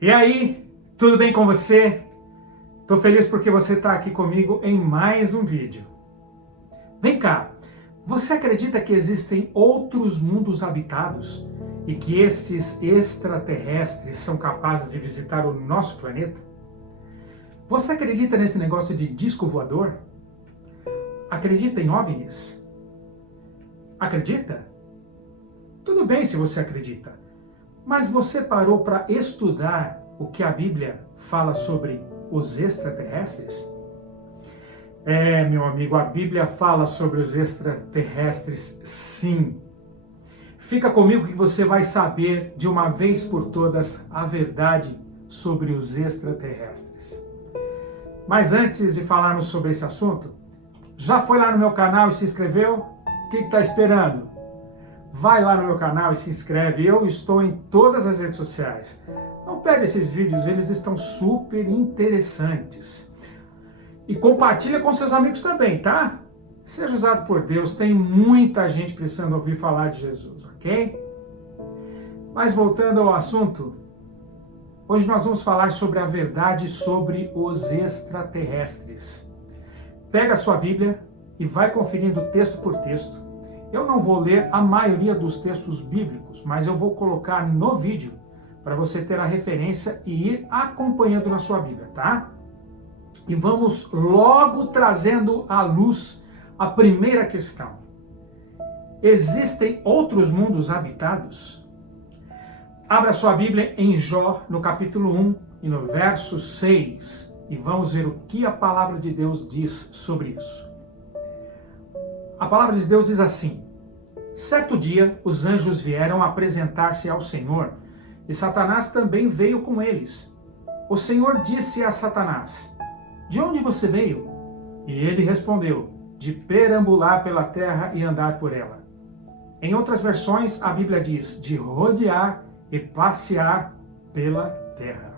E aí, tudo bem com você? Estou feliz porque você está aqui comigo em mais um vídeo. Vem cá, você acredita que existem outros mundos habitados e que estes extraterrestres são capazes de visitar o nosso planeta? Você acredita nesse negócio de disco voador? Acredita em OVNIs? Acredita? Tudo bem se você acredita, mas você parou para estudar o que a Bíblia fala sobre os extraterrestres? Meu amigo, a Bíblia fala sobre os extraterrestres, sim. Fica comigo que você vai saber de uma vez por todas a verdade sobre os extraterrestres. Mas antes de falarmos sobre esse assunto, já foi lá no meu canal e se inscreveu? O que está esperando? Vai lá no meu canal e se inscreve. Eu estou em todas as redes sociais. Não perde esses vídeos, eles estão super interessantes. E compartilha com seus amigos também, tá? Seja usado por Deus, tem muita gente precisando ouvir falar de Jesus, ok? Mas voltando ao assunto, hoje nós vamos falar sobre a verdade sobre os extraterrestres. Pega a sua Bíblia e vai conferindo texto por texto. Eu não vou ler a maioria dos textos bíblicos, mas eu vou colocar no vídeo para você ter a referência e ir acompanhando na sua Bíblia, tá? E vamos logo trazendo à luz a primeira questão. Existem outros mundos habitados? Abra sua Bíblia em Jó, no capítulo 1 e no verso 6, e vamos ver o que a palavra de Deus diz sobre isso. A palavra de Deus diz assim: certo dia, os anjos vieram apresentar-se ao Senhor, e Satanás também veio com eles. O Senhor disse a Satanás: de onde você veio? E ele respondeu: de perambular pela terra e andar por ela. Em outras versões, a Bíblia diz: de rodear e passear pela terra.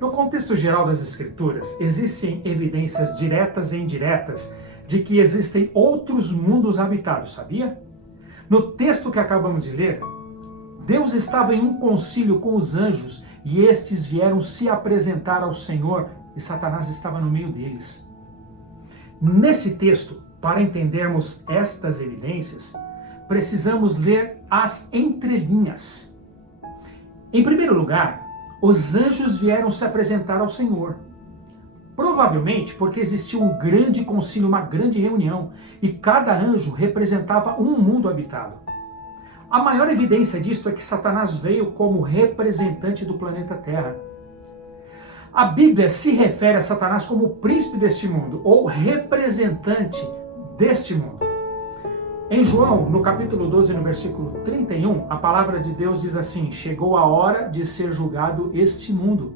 No contexto geral das Escrituras, existem evidências diretas e indiretas de que existem outros mundos habitados, sabia? No texto que acabamos de ler, Deus estava em um concílio com os anjos e estes vieram se apresentar ao Senhor e Satanás estava no meio deles. Nesse texto, para entendermos estas evidências, precisamos ler as entrelinhas. Em primeiro lugar, os anjos vieram se apresentar ao Senhor. Provavelmente porque existia um grande concílio, uma grande reunião, e cada anjo representava um mundo habitado. A maior evidência disto é que Satanás veio como representante do planeta Terra. A Bíblia se refere a Satanás como o príncipe deste mundo, ou representante deste mundo. Em João, no capítulo 12, no versículo 31, a palavra de Deus diz assim: chegou a hora de ser julgado este mundo.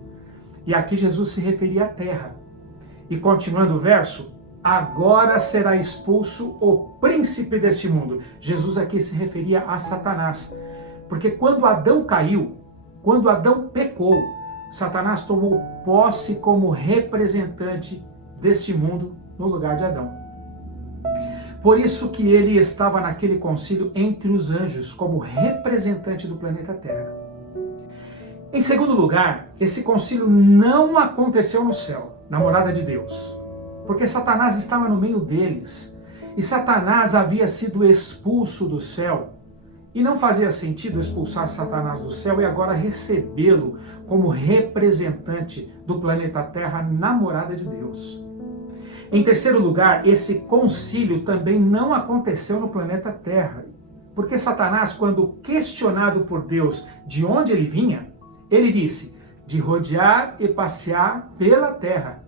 E aqui Jesus se referia à terra. E continuando o verso, agora será expulso o príncipe deste mundo. Jesus aqui se referia a Satanás. Porque quando Adão caiu, quando Adão pecou, Satanás tomou posse como representante deste mundo no lugar de Adão. Por isso que ele estava naquele concílio entre os anjos, como representante do planeta Terra. Em segundo lugar, esse concílio não aconteceu no céu, na morada de Deus, porque Satanás estava no meio deles, e Satanás havia sido expulso do céu, e não fazia sentido expulsar Satanás do céu e agora recebê-lo como representante do planeta Terra na morada de Deus. Em terceiro lugar, esse concílio também não aconteceu no planeta Terra, porque Satanás, quando questionado por Deus de onde ele vinha, ele disse: de rodear e passear pela terra.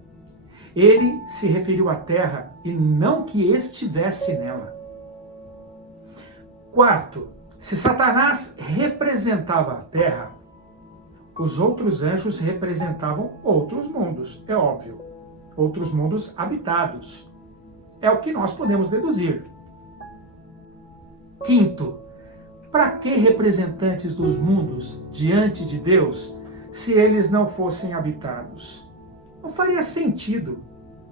Ele se referiu à terra e não que estivesse nela. Quarto, se Satanás representava a terra, os outros anjos representavam outros mundos, é óbvio. Outros mundos habitados. É o que nós podemos deduzir. Quinto, para que representantes dos mundos diante de Deus se eles não fossem habitados? Não faria sentido.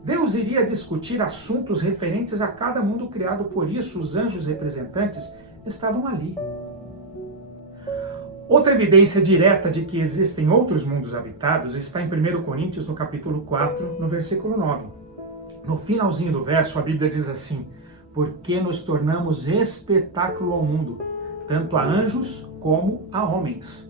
Deus iria discutir assuntos referentes a cada mundo criado, por isso os anjos representantes estavam ali. Outra evidência direta de que existem outros mundos habitados está em 1 Coríntios, no capítulo 4, no versículo 9. No finalzinho do verso, a Bíblia diz assim: porque nos tornamos espetáculo ao mundo, tanto a anjos como a homens.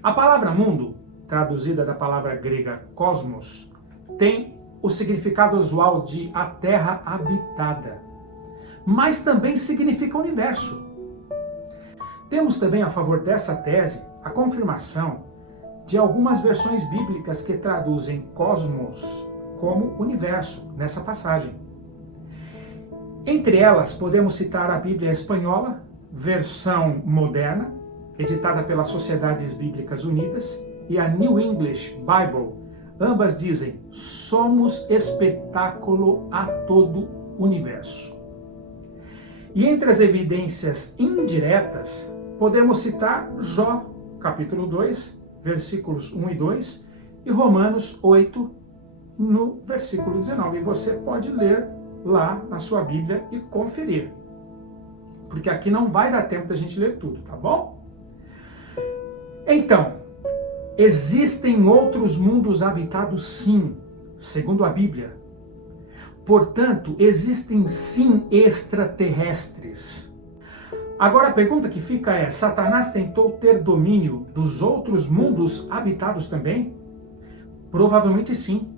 A palavra mundo, traduzida da palavra grega cosmos, tem o significado usual de a terra habitada, mas também significa universo. Temos também a favor dessa tese a confirmação de algumas versões bíblicas que traduzem cosmos como universo nessa passagem. Entre elas, podemos citar a Bíblia Espanhola, versão moderna, editada pelas Sociedades Bíblicas Unidas, e a New English Bible. Ambas dizem: somos espetáculo a todo o universo. E entre as evidências indiretas, podemos citar Jó, capítulo 2, versículos 1 e 2, e Romanos 8, no versículo 19. E você pode ler lá na sua Bíblia e conferir, porque aqui não vai dar tempo da gente ler tudo, tá bom? Então, existem outros mundos habitados sim, segundo a Bíblia. Portanto, existem sim extraterrestres. Agora a pergunta que fica é: Satanás tentou ter domínio dos outros mundos habitados também? Provavelmente sim.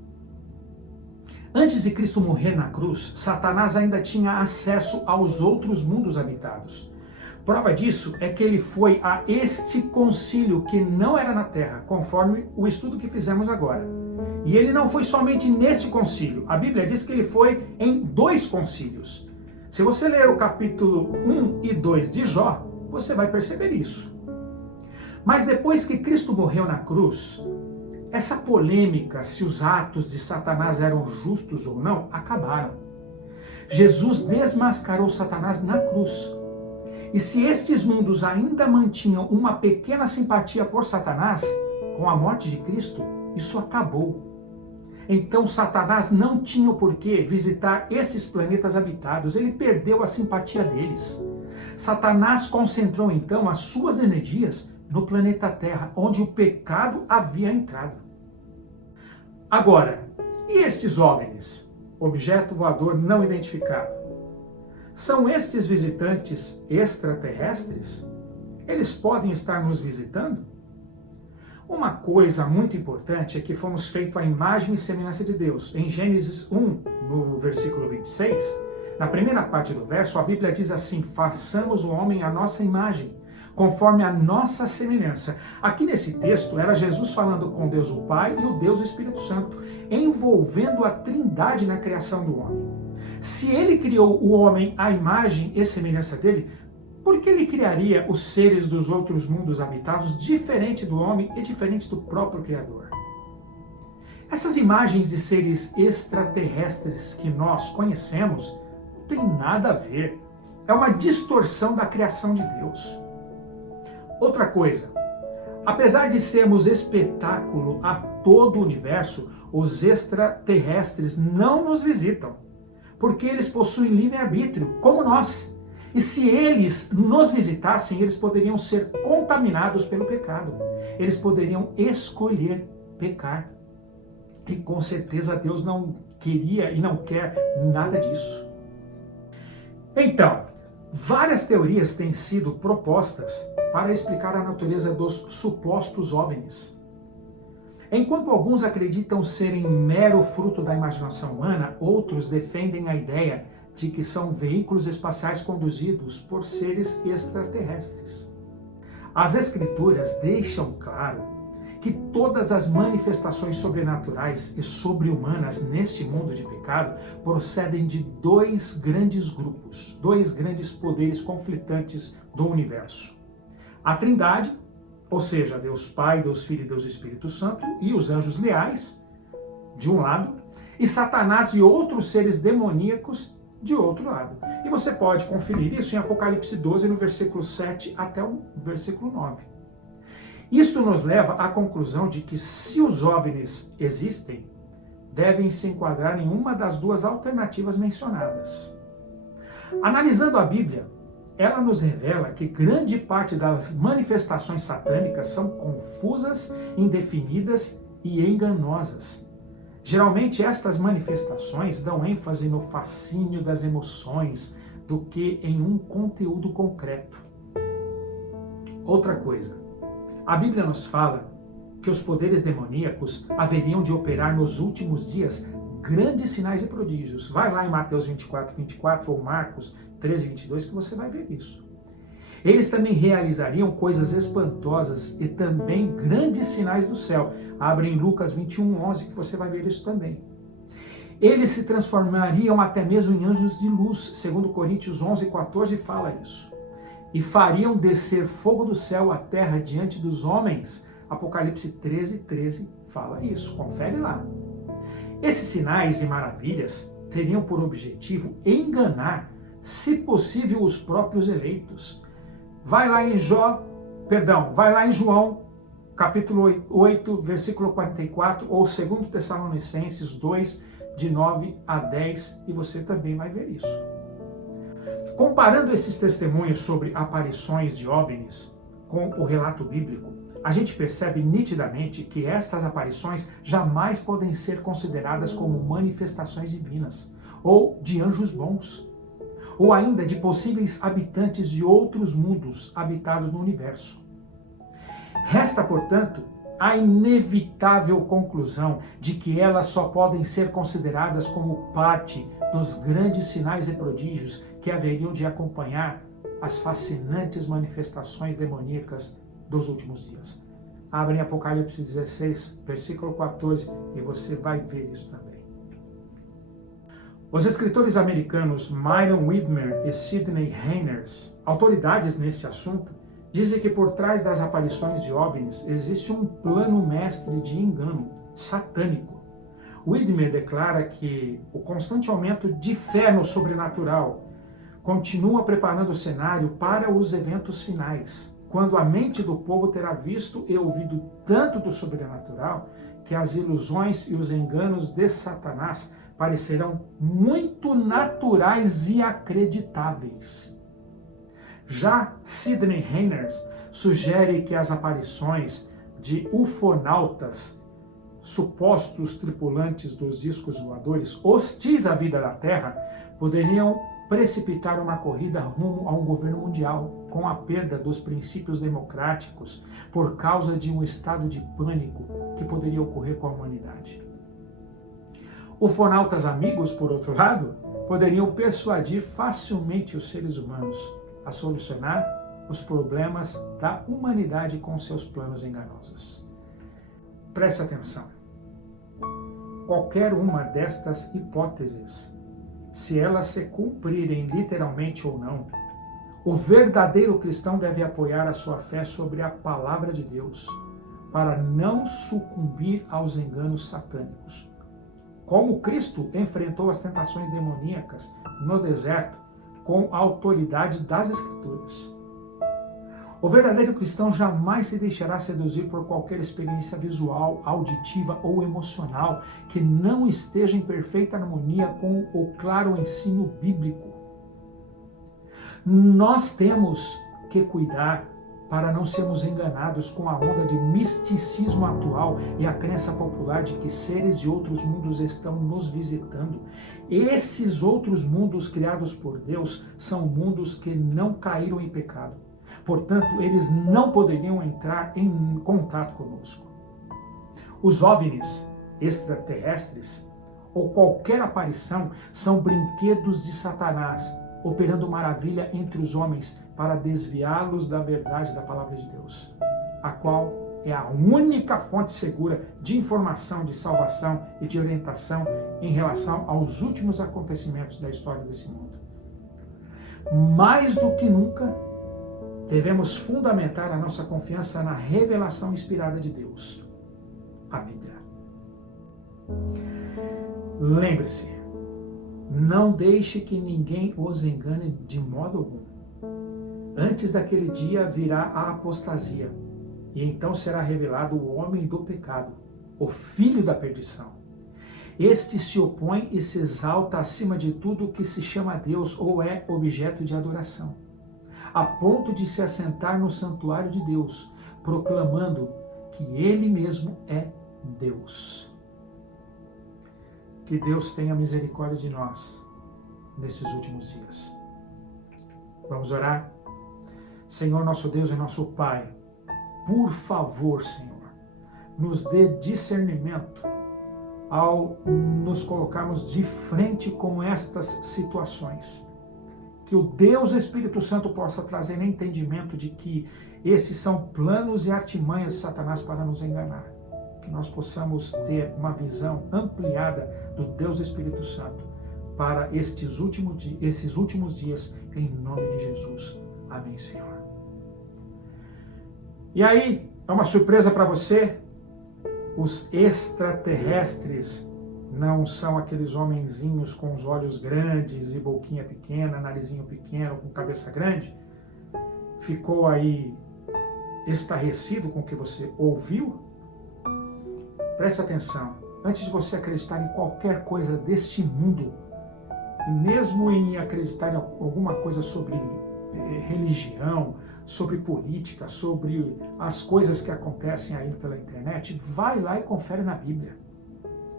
Antes de Cristo morrer na cruz, Satanás ainda tinha acesso aos outros mundos habitados. Prova disso é que ele foi a este concílio que não era na terra, conforme o estudo que fizemos agora. E ele não foi somente neste concílio. A Bíblia diz que ele foi em 2 concílios. Se você ler o capítulo 1 e 2 de Jó, você vai perceber isso. Mas depois que Cristo morreu na cruz, essa polêmica se os atos de Satanás eram justos ou não, acabaram. Jesus desmascarou Satanás na cruz. E se estes mundos ainda mantinham uma pequena simpatia por Satanás, com a morte de Cristo, isso acabou. Então Satanás não tinha o porquê visitar esses planetas habitados, ele perdeu a simpatia deles. Satanás concentrou então as suas energias no planeta Terra, onde o pecado havia entrado. Agora, e estes OVNIs, objeto voador não identificado? São estes visitantes extraterrestres? Eles podem estar nos visitando? Uma coisa muito importante é que fomos feitos à imagem e semelhança de Deus. Em Gênesis 1, no versículo 26, na primeira parte do verso, a Bíblia diz assim: façamos o homem à nossa imagem, conforme a nossa semelhança. Aqui nesse texto era Jesus falando com Deus o Pai e o Deus Espírito Santo, envolvendo a Trindade na criação do homem. Se ele criou o homem à imagem e semelhança dele, por que ele criaria os seres dos outros mundos habitados diferente do homem e diferente do próprio Criador? Essas imagens de seres extraterrestres que nós conhecemos não tem nada a ver. É uma distorção da criação de Deus. Outra coisa, apesar de sermos espetáculo a todo o universo, os extraterrestres não nos visitam, porque eles possuem livre-arbítrio, como nós. E se eles nos visitassem, eles poderiam ser contaminados pelo pecado. Eles poderiam escolher pecar. E com certeza Deus não queria e não quer nada disso. Então, várias teorias têm sido propostas para explicar a natureza dos supostos OVNIs. Enquanto alguns acreditam serem mero fruto da imaginação humana, outros defendem a ideia de que são veículos espaciais conduzidos por seres extraterrestres. As Escrituras deixam claro que todas as manifestações sobrenaturais e sobre-humanas neste mundo de pecado procedem de 2 grandes grupos, 2 grandes poderes conflitantes do universo. A Trindade, ou seja, Deus Pai, Deus Filho e Deus Espírito Santo, e os anjos leais, de um lado, e Satanás e outros seres demoníacos, de outro lado. E você pode conferir isso em Apocalipse 12, no versículo 7 até o versículo 9. Isto nos leva à conclusão de que se os OVNIs existem, devem se enquadrar em uma das 2 alternativas mencionadas. Analisando a Bíblia, ela nos revela que grande parte das manifestações satânicas são confusas, indefinidas e enganosas. Geralmente estas manifestações dão ênfase no fascínio das emoções do que em um conteúdo concreto. Outra coisa, a Bíblia nos fala que os poderes demoníacos haveriam de operar nos últimos dias grandes sinais e prodígios. Vai lá em Mateus 24:24 ou Marcos 13:22 que você vai ver isso. Eles também realizariam coisas espantosas e também grandes sinais do céu. Abre em Lucas 21:11 que você vai ver isso também. Eles se transformariam até mesmo em anjos de luz, segundo Coríntios 11:14 fala isso. E fariam descer fogo do céu à terra diante dos homens. Apocalipse 13:13 fala isso, confere lá. Esses sinais e maravilhas teriam por objetivo enganar, se possível, os próprios eleitos. Vai lá em João, capítulo 8, versículo 44, ou 2 Tessalonicenses 2, de 9 a 10, e você também vai ver isso. Comparando esses testemunhos sobre aparições de OVNIs com o relato bíblico, a gente percebe nitidamente que estas aparições jamais podem ser consideradas como manifestações divinas, ou de anjos bons, ou ainda de possíveis habitantes de outros mundos habitados no universo. Resta, portanto, a inevitável conclusão de que elas só podem ser consideradas como parte dos grandes sinais e prodígios que haveriam de acompanhar as fascinantes manifestações demoníacas dos últimos dias. Abre em Apocalipse 16, versículo 14, e você vai ver isso também. Os escritores americanos Myron Widmer e Sidney Heiners, autoridades nesse assunto, dizem que por trás das aparições de OVNIs existe um plano mestre de engano satânico. Widmer declara que o constante aumento de fé no sobrenatural continua preparando o cenário para os eventos finais, quando a mente do povo terá visto e ouvido tanto do sobrenatural que as ilusões e os enganos de Satanás parecerão muito naturais e acreditáveis. Já Sidney Heiners sugere que as aparições de ufonautas, supostos tripulantes dos discos voadores hostis à vida da Terra, poderiam precipitar uma corrida rumo a um governo mundial, com a perda dos princípios democráticos por causa de um estado de pânico que poderia ocorrer com a humanidade. Ufonautas amigos, por outro lado, poderiam persuadir facilmente os seres humanos a solucionar os problemas da humanidade com seus planos enganosos. Preste atenção. Qualquer uma destas hipóteses, se elas se cumprirem literalmente ou não, o verdadeiro cristão deve apoiar a sua fé sobre a palavra de Deus, para não sucumbir aos enganos satânicos. Como Cristo enfrentou as tentações demoníacas no deserto com a autoridade das Escrituras. O verdadeiro cristão jamais se deixará seduzir por qualquer experiência visual, auditiva ou emocional que não esteja em perfeita harmonia com o claro ensino bíblico. Nós temos que cuidar para não sermos enganados com a onda de misticismo atual e a crença popular de que seres de outros mundos estão nos visitando. Esses outros mundos criados por Deus são mundos que não caíram em pecado. Portanto, eles não poderiam entrar em contato conosco. Os OVNIs extraterrestres ou qualquer aparição são brinquedos de Satanás, operando maravilha entre os homens para desviá-los da verdade da palavra de Deus, a qual é a única fonte segura de informação, de salvação e de orientação em relação aos últimos acontecimentos da história desse mundo. Mais do que nunca, devemos fundamentar a nossa confiança na revelação inspirada de Deus, a Bíblia. Lembre-se, não deixe que ninguém os engane de modo algum. Antes daquele dia virá a apostasia, e então será revelado o homem do pecado, o filho da perdição. Este se opõe e se exalta acima de tudo que se chama Deus ou é objeto de adoração. a ponto de se assentar no santuário de Deus, proclamando que Ele mesmo é Deus. Que Deus tenha misericórdia de nós nesses últimos dias. Vamos orar? Senhor, nosso Deus e nosso Pai, por favor, Senhor, nos dê discernimento ao nos colocarmos de frente com estas situações. Que o Deus Espírito Santo possa trazer entendimento de que esses são planos e artimanhas de Satanás para nos enganar. Que nós possamos ter uma visão ampliada do Deus Espírito Santo para esses últimos dias, em nome de Jesus. Amém, Senhor. E aí, é uma surpresa para você? Os extraterrestres não são aqueles homenzinhos com os olhos grandes e boquinha pequena, narizinho pequeno, com cabeça grande? Ficou aí estarrecido com o que você ouviu? Preste atenção. Antes de você acreditar em qualquer coisa deste mundo, e mesmo em acreditar em alguma coisa sobre religião, sobre política, sobre as coisas que acontecem aí pela internet, vai lá e confere na Bíblia.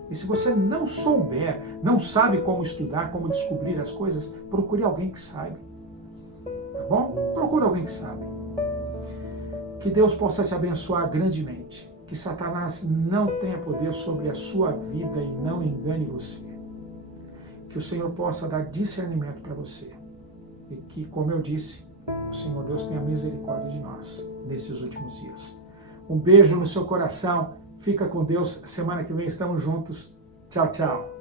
E se você não souber, não sabe como estudar, como descobrir as coisas, procure alguém que saiba. Tá bom? Procure alguém que sabe. Que Deus possa te abençoar grandemente. Que Satanás não tenha poder sobre a sua vida e não engane você. Que o Senhor possa dar discernimento para você. E que, como eu disse, o Senhor Deus tenha misericórdia de nós nesses últimos dias. Um beijo no seu coração. Fica com Deus. Semana que vem estamos juntos. Tchau, tchau.